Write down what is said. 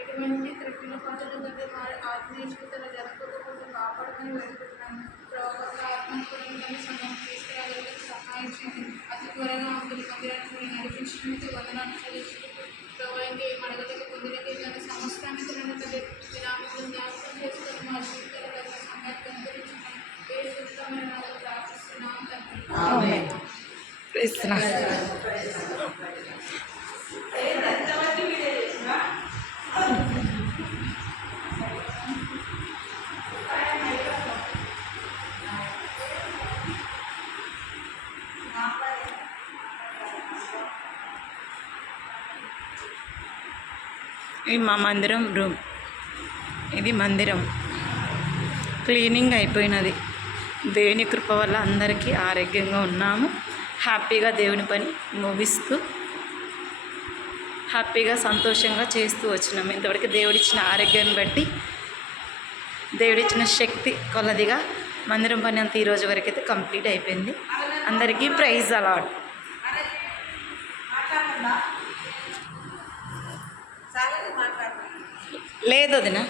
ఎటువంటి త్రిపుల పాత్రల దగ్గర వారి ఆత్మీయతల జరగకపోతే కాపాడుకొని వెళ్తున్నాను ప్రభావ సమయం తీసుకురాగలిగే సహాయం చేయండి అతి త్వరగా అందులో మందిరానికి మీరు నడిపించినందుకు వందనాలు చెల్లిస్తున్నాను ప్రభావ ఇంకా ఏం అడగలేక పొందినకే కానీ సమస్తాన్ని తినని తల్లి విరామం జ్ఞాపకం చేసుకొని మా జీవితాల దగ్గర సమయాన్ని అనుగ్రహించండి ఏ సుత్తమైన నాలో ప్రార్థిస్తున్నాం తండ్రి ఇది మా మందిరం రూమ్. ఇది మందిరం. క్లీనింగ్ అయిపోయినది. దేవుని కృప వల్ల అందరికీ ఆరోగ్యంగా ఉన్నాము. హ్యాపీగా దేవుని పని ముగిస్తూ హ్యాపీగా సంతోషంగా చేస్తూ వచ్చినాము ఇంతవరకు దేవుడిచ్చిన ఆరోగ్యాన్ని బట్టి దేవుడిచ్చిన శక్తి కొలదిగా మందిరం పని అంతా ఈరోజు వరకు అయితే కంప్లీట్ అయిపోయింది. అందరికీ ప్రైజ్ అలాట్. లేదు వదినా.